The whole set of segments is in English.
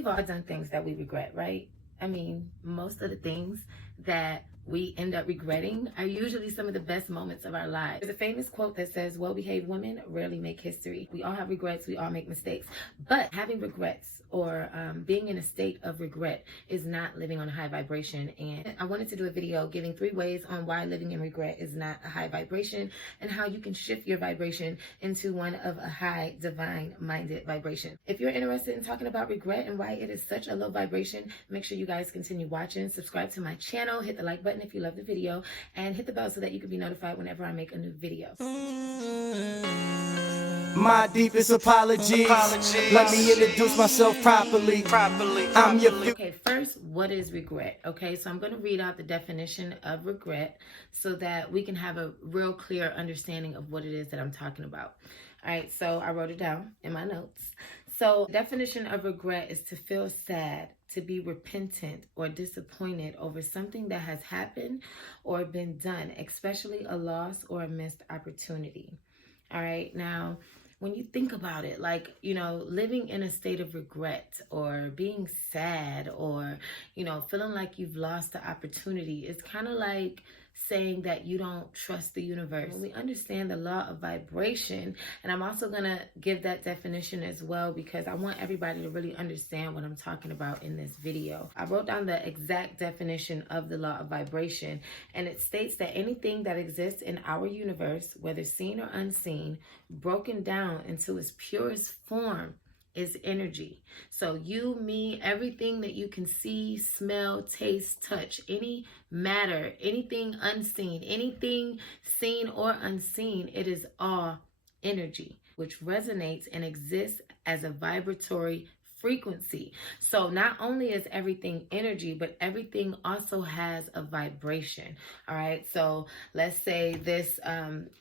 we've all done things that we regret, right? I mean, most of the things that we end up regretting are usually some of the best moments of our lives. There's a famous quote that says, well-behaved women rarely make history. We all have regrets, we all make mistakes, but having regrets or being in a state of regret is not living on a high vibration. And I wanted to do a video giving 3 ways on why living in regret is not a high vibration and how you can shift your vibration into one of a high divine-minded vibration. If you're interested in talking about regret and why it is such a low vibration, make sure you guys continue watching, subscribe to my channel, hit the like button if you love the video, and hit the bell so that you can be notified whenever I make a new video. My deepest apologies. Let me introduce myself properly. I'm your Okay, first, what is regret? Okay, so I'm going to read out the definition of regret so that we can have a real clear understanding of what it is that I'm talking about. All right, so I wrote it down in my notes. So, definition of regret is to feel sad, to be repentant or disappointed over something that has happened or been done, especially a loss or a missed opportunity. All right, now, when you think about it, like, you know, living in a state of regret or being sad or, you know, feeling like you've lost the opportunity, it's kind of like saying that you don't trust the universe. When we understand the law of vibration, and I'm also going to give that definition as well because I want everybody to really understand what I'm talking about in this video. I wrote down the exact definition of the law of vibration, and it states that anything that exists in our universe, whether seen or unseen, broken down into its purest form, is energy. So you, me, everything that you can see, smell, taste, touch, any matter, anything unseen, anything seen or unseen, it is all energy, which resonates and exists as a vibratory frequency. So not only is everything energy, but everything also has a vibration. All right. So let's say this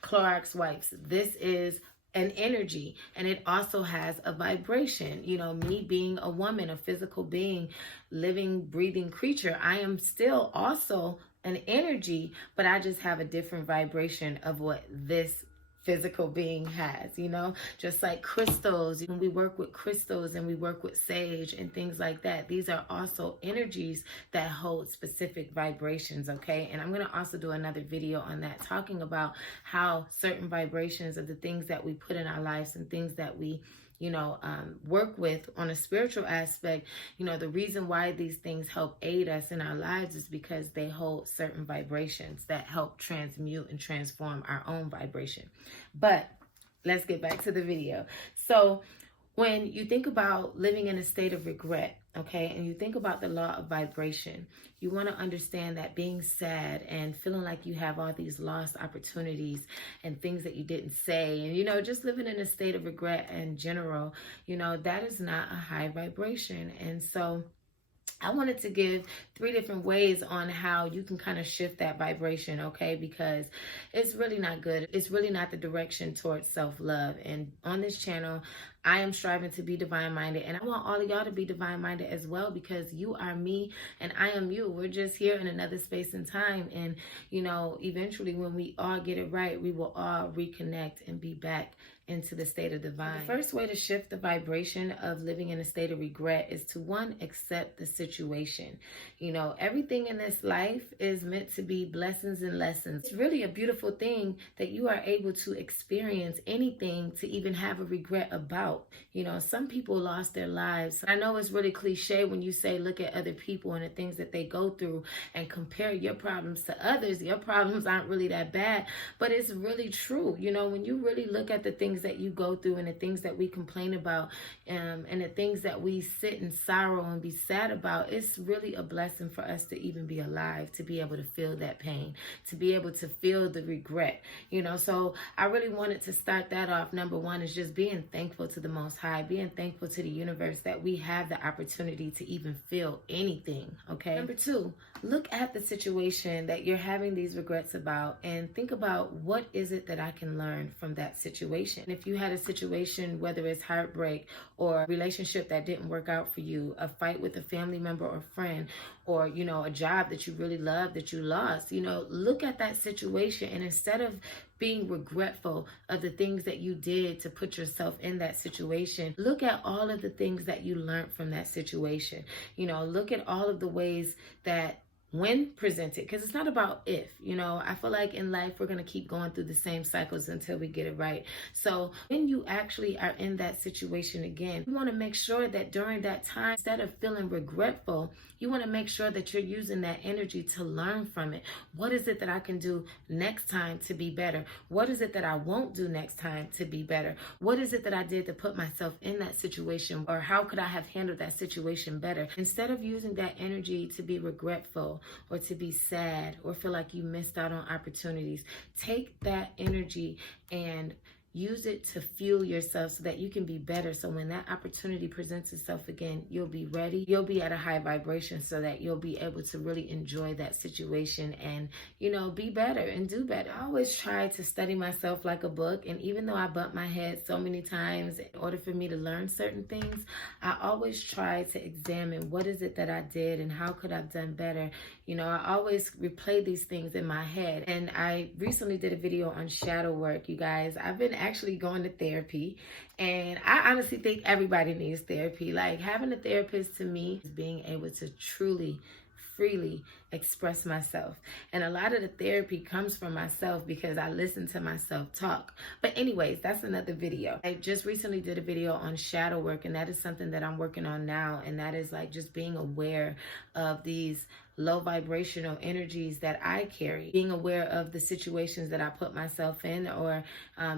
Clorox wipes. This is an energy, and it also has a vibration. You know, me being a woman, a physical being, living, breathing creature, I am still also an energy, but I just have a different vibration of what this physical being has, you know, just like crystals. When we work with crystals and we work with sage and things like that, these are also energies that hold specific vibrations. Okay, and I'm going to also do another video on that, talking about how certain vibrations of the things that we put in our lives and things that we, you know, work with on a spiritual aspect, you know, the reason why these things help aid us in our lives is because they hold certain vibrations that help transmute and transform our own vibration. But let's get back to the video. So when you think about living in a state of regret, okay, and you think about the law of vibration, you want to understand that being sad and feeling like you have all these lost opportunities and things that you didn't say, and, you know, just living in a state of regret in general, you know, that is not a high vibration. And so I wanted to give 3 different ways on how you can kind of shift that vibration, okay? Because it's really not good. It's really not the direction towards self-love. And on this channel, I am striving to be divine-minded, and I want all of y'all to be divine-minded as well, because you are me and I am you. We're just here in another space and time. And, you know, eventually when we all get it right, we will all reconnect and be back into the state of divine. The first way to shift the vibration of living in a state of regret is to, 1, accept the situation. You know, everything in this life is meant to be blessings and lessons. It's really a beautiful thing that you are able to experience anything to even have a regret about. You know, some people lost their lives. I know it's really cliche when you say, look at other people and the things that they go through and compare your problems to others. Your problems aren't really that bad, but it's really true. You know, when you really look at the things that you go through and the things that we complain about, and the things that we sit in sorrow and be sad about, it's really a blessing for us to even be alive, to be able to feel that pain, to be able to feel the regret, you know. So I really wanted to start that off. Number 1 is just being thankful to the Most High, being thankful to the universe that we have the opportunity to even feel anything, okay? Number 2, look at the situation that you're having these regrets about and think about, what is it that I can learn from that situation? If you had a situation, whether it's heartbreak or a relationship that didn't work out for you, a fight with a family member or friend, or, a job that you really love that you lost, look at that situation, and instead of being regretful of the things that you did to put yourself in that situation, look at all of the things that you learned from that situation. Look at all of the ways that when presented, because it's not about if, I feel like in life we're going to keep going through the same cycles until we get it right. So when you actually are in that situation again, you want to make sure that during that time, instead of feeling regretful, you want to make sure that you're using that energy to learn from it. What is it that I can do next time to be better? What is it that I won't do next time to be better? What is it that I did to put myself in that situation? Or how could I have handled that situation better? Instead of using that energy to be regretful or to be sad or feel like you missed out on opportunities, take that energy and use it to fuel yourself so that you can be better. So when that opportunity presents itself again, you'll be ready. You'll be at a high vibration so that you'll be able to really enjoy that situation and, be better and do better. I always try to study myself like a book. And even though I bump my head so many times in order for me to learn certain things, I always try to examine what is it that I did and how could I have done better. I always replay these things in my head. And I recently did a video on shadow work, you guys. I've been actually going to therapy, and I honestly think everybody needs therapy. Like, having a therapist to me is being able to truly freely express myself. And a lot of the therapy comes from myself because I listen to myself talk. But anyways, that's another video. I just recently did a video on shadow work, and that is something that I'm working on now. And that is like just being aware of these low vibrational energies that I carry, being aware of the situations that I put myself in, or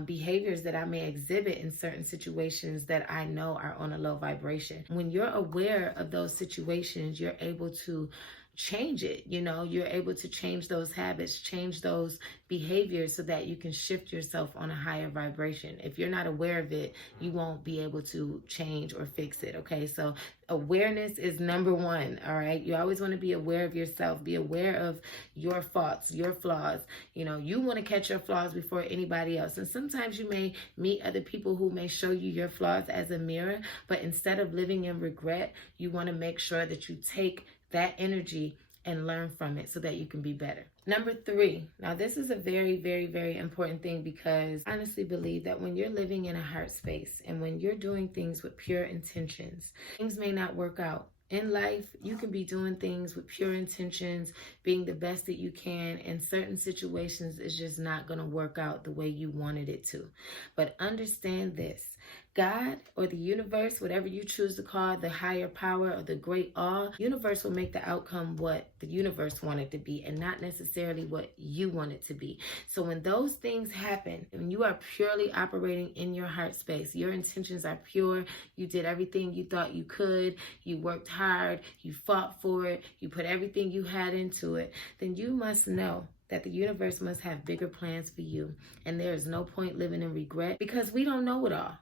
behaviors that I may exhibit in certain situations that I know are on a low vibration. When you're aware of those situations, you're able to change it. You're able to change those habits, change those behaviors so that you can shift yourself on a higher vibration. If you're not aware of it, you won't be able to change or fix it. Okay, so awareness is number one. All right, you always want to be aware of yourself, be aware of your faults, your flaws. You want to catch your flaws before anybody else. And sometimes you may meet other people who may show you your flaws as a mirror, but instead of living in regret, you want to make sure that you take that energy and learn from it so that you can be better. Number 3. Now, this is a very, very, very important thing, because I honestly believe that when you're living in a heart space and when you're doing things with pure intentions, things may not work out. In life, you can be doing things with pure intentions, being the best that you can, and certain situations is just not going to work out the way you wanted it to. But understand this. God or the universe, whatever you choose to call the higher power or the great awe, universe will make the outcome what the universe wanted to be and not necessarily what you want it to be. So when those things happen, when you are purely operating in your heart space, your intentions are pure, you did everything you thought you could, you worked hard, you fought for it, you put everything you had into it, then you must know that the universe must have bigger plans for you. And there is no point living in regret, because we don't know it all.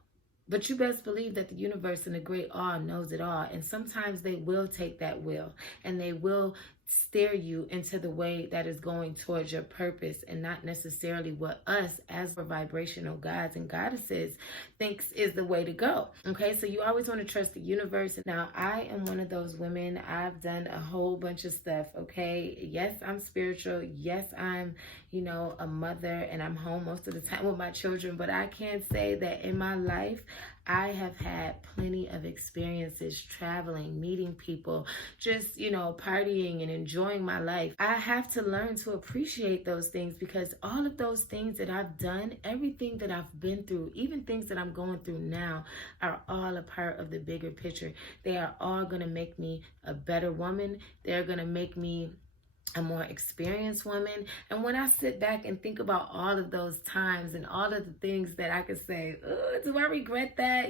But you best believe that the universe and the great awe knows it all. And sometimes they will take that will and they will steer you into the way that is going towards your purpose, and not necessarily what us as vibrational gods and goddesses thinks is the way to go. Okay, so you always want to trust the universe. Now, I am one of those women. I've done a whole bunch of stuff. Okay, yes, I'm spiritual. Yes, I'm a mother, and I'm home most of the time with my children. But I can say that in my life, I have had plenty of experiences traveling, meeting people, just, partying and enjoying my life. I have to learn to appreciate those things, because all of those things that I've done, everything that I've been through, even things that I'm going through now, are all a part of the bigger picture. They are all going to make me a better woman. They're going to make me a more experienced woman. And when I sit back and think about all of those times and all of the things that I could say, do I regret that?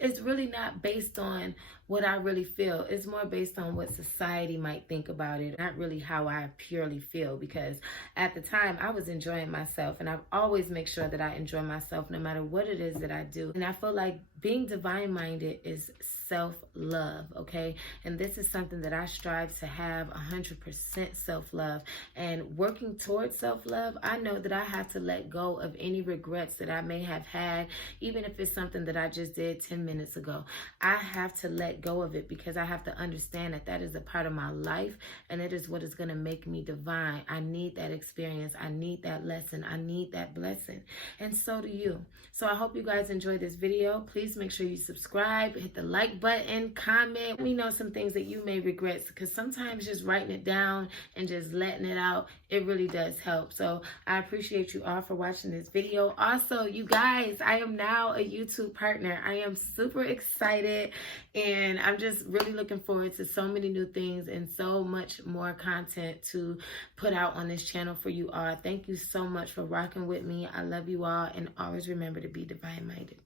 It's really not based on what I really feel. It's more based on what society might think about it, not really how I purely feel, because at the time I was enjoying myself, and I've always make sure that I enjoy myself no matter what it is that I do. And I feel like being divine-minded is self-love, okay? And this is something that I strive to have 100% self-love. And working towards self-love, I know that I have to let go of any regrets that I may have had, even if it's something that I just did 10 minutes ago. I have to let go of it because I have to understand that that is a part of my life, and it is what is going to make me divine. I need that experience. I need that lesson. I need that blessing. And so do you. So I hope you guys enjoyed this video. Please make sure you subscribe, hit the like button, comment. Let me know some things that you may regret, because sometimes just writing it down and just letting it out, it really does help. So I appreciate you all for watching this video. Also, you guys, I am now a YouTube partner. I am super excited, and I'm just really looking forward to so many new things and so much more content to put out on this channel for you all. Thank you so much for rocking with me. I love you all, and always remember to be divine-minded.